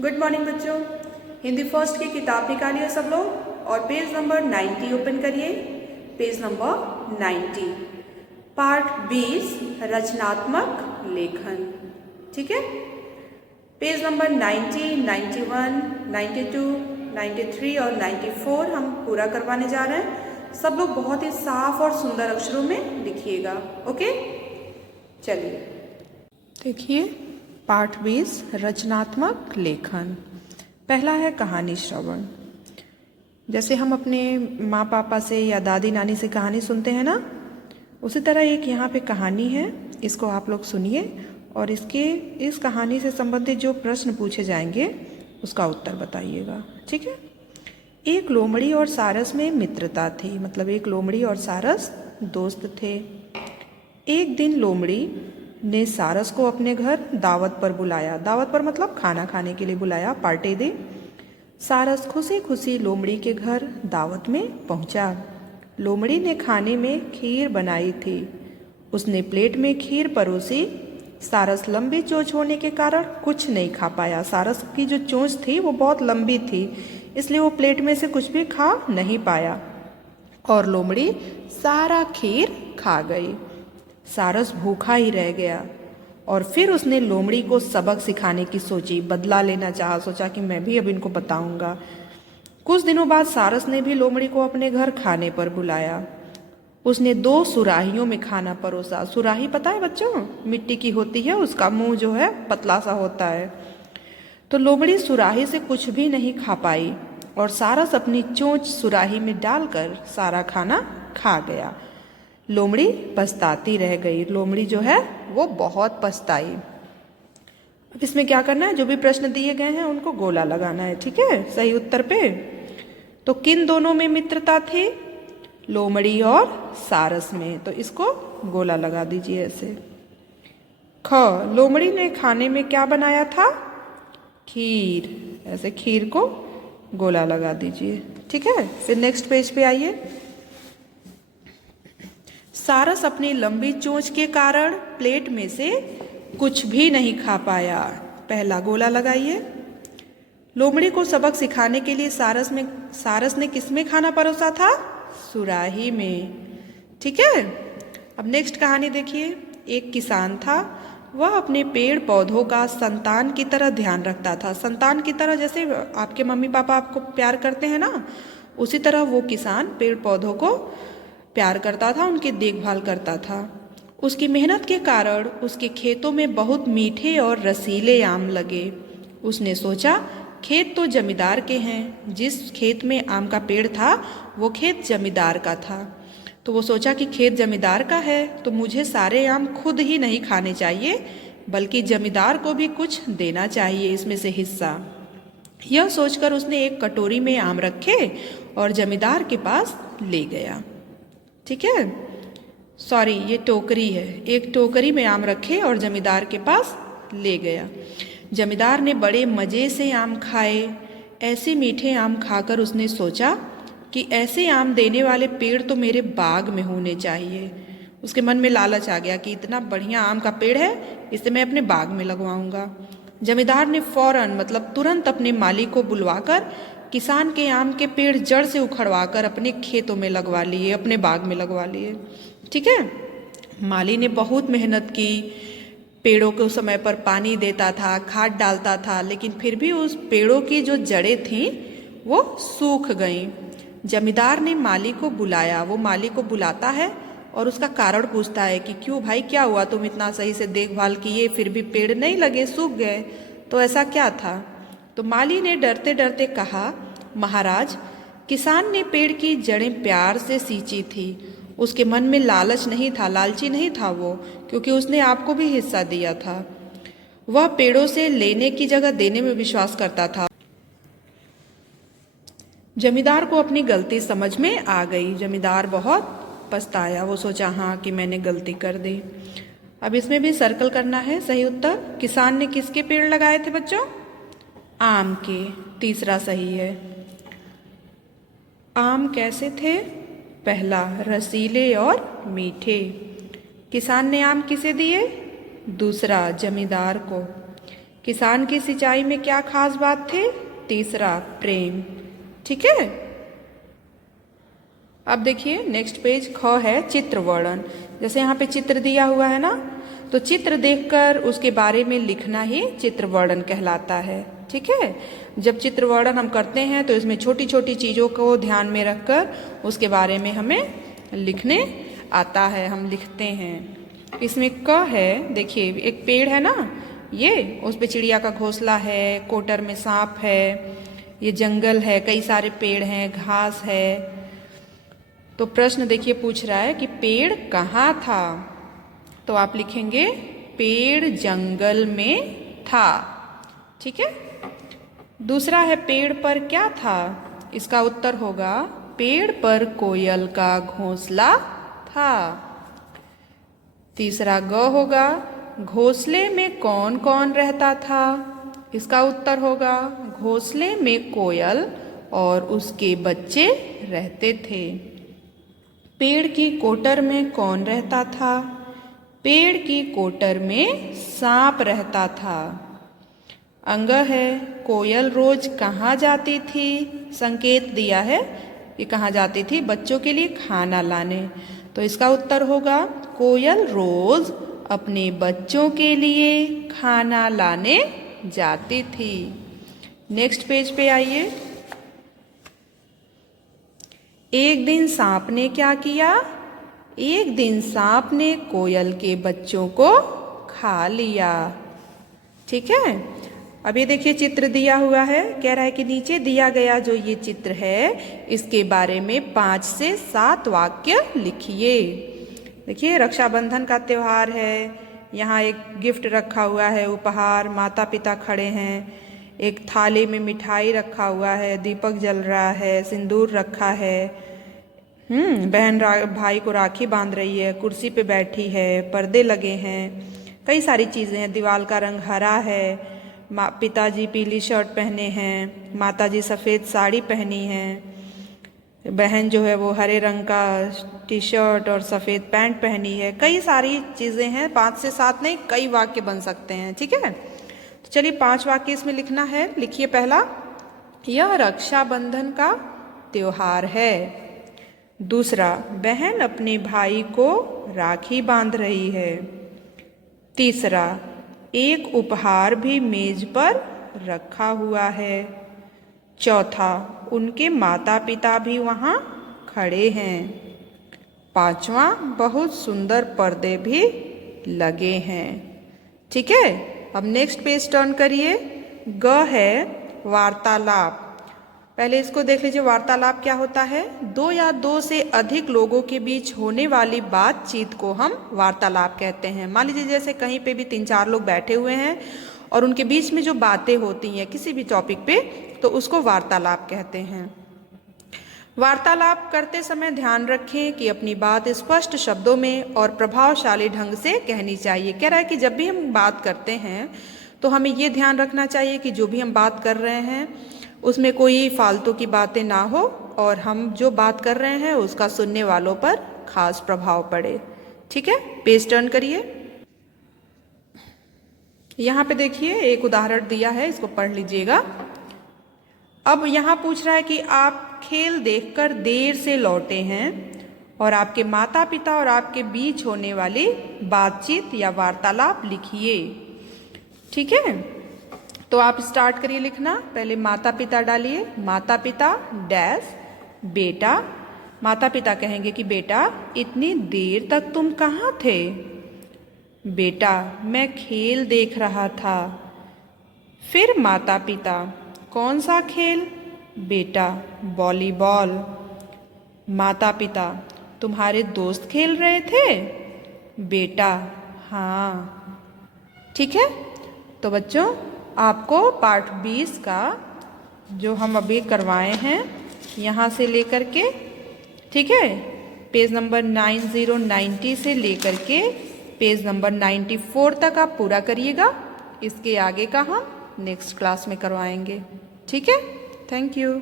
Good morning बच्चों। Hindi first की किताब निकालिए सब लोग और पेज नंबर 90 ओपन करिए। पेज नंबर 90 पार्ट 20 रचनात्मक लेखन। ठीक है, पेज नंबर 90, 91, 92, 93 और 94 हम पूरा करवाने जा रहे हैं। सब लोग बहुत ही साफ और सुंदर अक्षरों में लिखिएगा। ओके, चलिए देखिए पाठ 20 रचनात्मक लेखन। पहला है कहानी श्रवण। जैसे हम अपने माँ पापा से या दादी नानी से कहानी सुनते हैं ना, उसी तरह एक यहाँ पे कहानी है। इसको आप लोग सुनिए और इस कहानी से संबंधित जो प्रश्न पूछे जाएंगे उसका उत्तर बताइएगा। ठीक है। एक लोमड़ी और सारस में मित्रता थी, मतलब एक लोमड़ी और सारस दोस्त थे। एक दिन लोमड़ी ने सारस को अपने घर दावत पर बुलाया। दावत पर मतलब खाना खाने के लिए बुलाया, पार्टी दी। सारस खुशी खुशी लोमड़ी के घर दावत में पहुंचा। लोमड़ी ने खाने में खीर बनाई थी। उसने प्लेट में खीर परोसी। सारस लंबी चोंच होने के कारण कुछ नहीं खा पाया। सारस की जो चोंच थी वो बहुत लंबी थी, इसलिए वो प्लेट में से कुछ भी खा नहीं पाया और लोमड़ी सारा खीर खा गई। सारस भूखा ही रह गया और फिर उसने लोमड़ी को सबक सिखाने की सोची, बदला लेना चाहा। सोचा कि मैं भी अब इनको बताऊंगा। कुछ दिनों बाद सारस ने भी लोमड़ी को अपने घर खाने पर बुलाया। उसने 2 सुराहियों में खाना परोसा। सुराही पता है बच्चों, मिट्टी की होती है, उसका मुंह जो है पतला सा होता है। तो लोमड़ी सुराही से कुछ भी नहीं खा पाई और सारस अपनी चोंच सुराही में डालकर सारा खाना खा गया। लोमड़ी पछताती रह गई। लोमड़ी जो है वो बहुत पछताई। अब इसमें क्या करना है, जो भी प्रश्न दिए गए हैं उनको गोला लगाना है। ठीक है, सही उत्तर पे। तो किन दोनों में मित्रता थी? लोमड़ी और सारस में। तो इसको गोला लगा दीजिए ऐसे। ख, लोमड़ी ने खाने में क्या बनाया था? खीर। ऐसे खीर को गोला लगा दीजिए। ठीक है, फिर नेक्स्ट पेज पे आइए। सारस अपनी लंबी चोंच के कारण प्लेट में से कुछ भी नहीं खा पाया। पहला गोला लगाइए। लोमड़ी को सबक सिखाने के लिए सारस ने किसमें खाना परोसा था? सुराही में। ठीक है। अब नेक्स्ट कहानी देखिए। एक किसान था। वह अपने पेड़ पौधों का संतान की तरह ध्यान रखता था। संतान की तरह, जैसे आपके मम्मी पापा आपको प्यार करते हैं ना, उसी तरह वो किसान पेड़ पौधों को प्यार करता था, उनकी देखभाल करता था। उसकी मेहनत के कारण उसके खेतों में बहुत मीठे और रसीले आम लगे। उसने सोचा खेत तो जमींदार के हैं। जिस खेत में आम का पेड़ था वो खेत जमींदार का था। तो वो सोचा कि खेत जमींदार का है तो मुझे सारे आम खुद ही नहीं खाने चाहिए, बल्कि जमींदार को भी कुछ देना चाहिए, इसमें से हिस्सा। यह सोचकर उसने एक कटोरी में आम रखे और जमींदार के पास ले गया। ठीक है, सॉरी ये टोकरी है। एक टोकरी में आम रखे और जमींदार के पास ले गया। जमींदार ने बड़े मज़े से आम खाए। ऐसे मीठे आम खाकर उसने सोचा कि ऐसे आम देने वाले पेड़ तो मेरे बाग में होने चाहिए। उसके मन में लालच आ गया कि इतना बढ़िया आम का पेड़ है, इसे मैं अपने बाग में लगवाऊंगा। जमींदार ने फौरन मतलब तुरंत अपने माली को बुलवाकर किसान के आम के पेड़ जड़ से उखड़वाकर अपने खेतों में लगवा लिए, अपने बाग में लगवा लिए। ठीक है। माली ने बहुत मेहनत की। पेड़ों को समय पर पानी देता था, खाद डालता था, लेकिन फिर भी उस पेड़ों की जो जड़ें थीं वो सूख गईं। जमींदार ने माली को बुलाया। वो माली को बुलाता है और उसका कारण पूछता है कि क्यों भाई, क्या हुआ, तुम इतना सही से देखभाल किए फिर भी पेड़ नहीं लगे, सूख गए, तो ऐसा क्या था? तो माली ने डरते डरते कहा, महाराज, किसान ने पेड़ की जड़ें प्यार से सींची थी। उसके मन में लालच नहीं था, लालची नहीं था वो, क्योंकि उसने आपको भी हिस्सा दिया था। वह पेड़ों से लेने की जगह देने में विश्वास करता था। जमींदार को अपनी गलती समझ में आ गई। जमींदार बहुत पछताया। वो सोचा हाँ कि मैंने गलती कर दी। अब इसमें भी सर्कल करना है सही उत्तर। किसान ने किसके पेड़ लगाए थे बच्चों? आम के। तीसरा सही है। आम कैसे थे? पहला, रसीले और मीठे। किसान ने आम किसे दिए? दूसरा, जमींदार को। किसान की सिंचाई में क्या खास बात थी? तीसरा, प्रेम। ठीक है। अब देखिए नेक्स्ट पेज ख है चित्र वर्णन। जैसे यहाँ पे चित्र दिया हुआ है ना, तो चित्र देखकर उसके बारे में लिखना ही चित्र वर्णन कहलाता है। ठीक है। जब चित्र वर्णन हम करते हैं तो इसमें छोटी छोटी चीज़ों को ध्यान में रखकर उसके बारे में हमें लिखने आता है, हम लिखते हैं। इसमें क है, देखिए एक पेड़ है ना, ये उस पे चिड़िया का घोंसला है, कोटर में सांप है, ये जंगल है, कई सारे पेड़ हैं, घास है। तो प्रश्न देखिए पूछ रहा है कि पेड़ कहाँ था, तो आप लिखेंगे पेड़ जंगल में था। ठीक है। दूसरा है पेड़ पर क्या था, इसका उत्तर होगा पेड़ पर कोयल का घोंसला था। तीसरा ग होगा घोंसले में कौन कौन रहता था, इसका उत्तर होगा घोंसले में कोयल और उसके बच्चे रहते थे। पेड़ की कोटर में कौन रहता था, पेड़ की कोटर में सांप रहता था। अंग है कोयल रोज कहाँ जाती थी, संकेत दिया है कि कहाँ जाती थी, बच्चों के लिए खाना लाने। तो इसका उत्तर होगा कोयल रोज अपने बच्चों के लिए खाना लाने जाती थी। नेक्स्ट पेज पे आइए। एक दिन सांप ने क्या किया, एक दिन सांप ने कोयल के बच्चों को खा लिया। ठीक है। अब ये देखिए चित्र दिया हुआ है, कह रहा है कि नीचे दिया गया जो ये चित्र है इसके बारे में 5 से 7 वाक्य लिखिए। देखिए रक्षाबंधन का त्योहार है, यहाँ एक गिफ्ट रखा हुआ है, उपहार, माता पिता खड़े हैं, एक थाली में मिठाई रखा हुआ है, दीपक जल रहा है, सिंदूर रखा है, बहन भाई को राखी बांध रही है, कुर्सी पे बैठी है, पर्दे लगे हैं, कई सारी चीज़ें हैं, दीवार का रंग हरा है, पिताजी पीली शर्ट पहने हैं, माताजी सफ़ेद साड़ी पहनी है, बहन जो है वो हरे रंग का टी शर्ट और सफ़ेद पैंट पहनी है। कई सारी चीज़ें हैं, 5 से 7 नहीं कई वाक्य बन सकते हैं। ठीक है। तो चलिए 5 वाक्य इसमें लिखना है। लिखिए पहला, यह रक्षाबंधन का त्योहार है। दूसरा, बहन अपने भाई को राखी बांध रही है। तीसरा, एक उपहार भी मेज पर रखा हुआ है। चौथा, उनके माता पिता भी वहाँ खड़े हैं। पांचवा, बहुत सुंदर पर्दे भी लगे हैं। ठीक है। अब नेक्स्ट पेज टर्न करिए। ग है वार्तालाप। पहले इसको देख लीजिए, वार्तालाप क्या होता है, 2 या 2 से अधिक लोगों के बीच होने वाली बातचीत को हम वार्तालाप कहते हैं। मान लीजिए जैसे कहीं पे भी 3-4 लोग बैठे हुए हैं और उनके बीच में जो बातें होती हैं किसी भी टॉपिक पे, तो उसको वार्तालाप कहते हैं। वार्तालाप करते समय ध्यान रखें कि अपनी बात स्पष्ट शब्दों में और प्रभावशाली ढंग से कहनी चाहिए। कह रहा है कि जब भी हम बात करते हैं तो हमें ये ध्यान रखना चाहिए कि जो भी हम बात कर रहे हैं उसमें कोई फालतू की बातें ना हो और हम जो बात कर रहे हैं उसका सुनने वालों पर खास प्रभाव पड़े। ठीक है। पेज टर्न करिए। यहाँ पे देखिए एक उदाहरण दिया है, इसको पढ़ लीजिएगा। अब यहाँ पूछ रहा है कि आप खेल देखकर देर से लौटे हैं और आपके माता पिता और आपके बीच होने वाली बातचीत या वार्तालाप लिखिए। ठीक है। तो आप स्टार्ट करिए लिखना। पहले माता पिता डालिए, माता पिता डैश बेटा। माता पिता कहेंगे कि बेटा इतनी देर तक तुम कहाँ थे? बेटा मैं खेल देख रहा था। फिर माता पिता कौन सा खेल? बेटा वॉलीबॉल। माता पिता तुम्हारे दोस्त खेल रहे थे? बेटा हाँ। ठीक है। तो बच्चों आपको पार्ट 20 का जो हम अभी करवाए हैं यहाँ से लेकर के, ठीक है, पेज नंबर 9090 से लेकर के पेज नंबर 94 तक आप पूरा करिएगा। इसके आगे का हम नेक्स्ट क्लास में करवाएंगे। ठीक है। Thank you.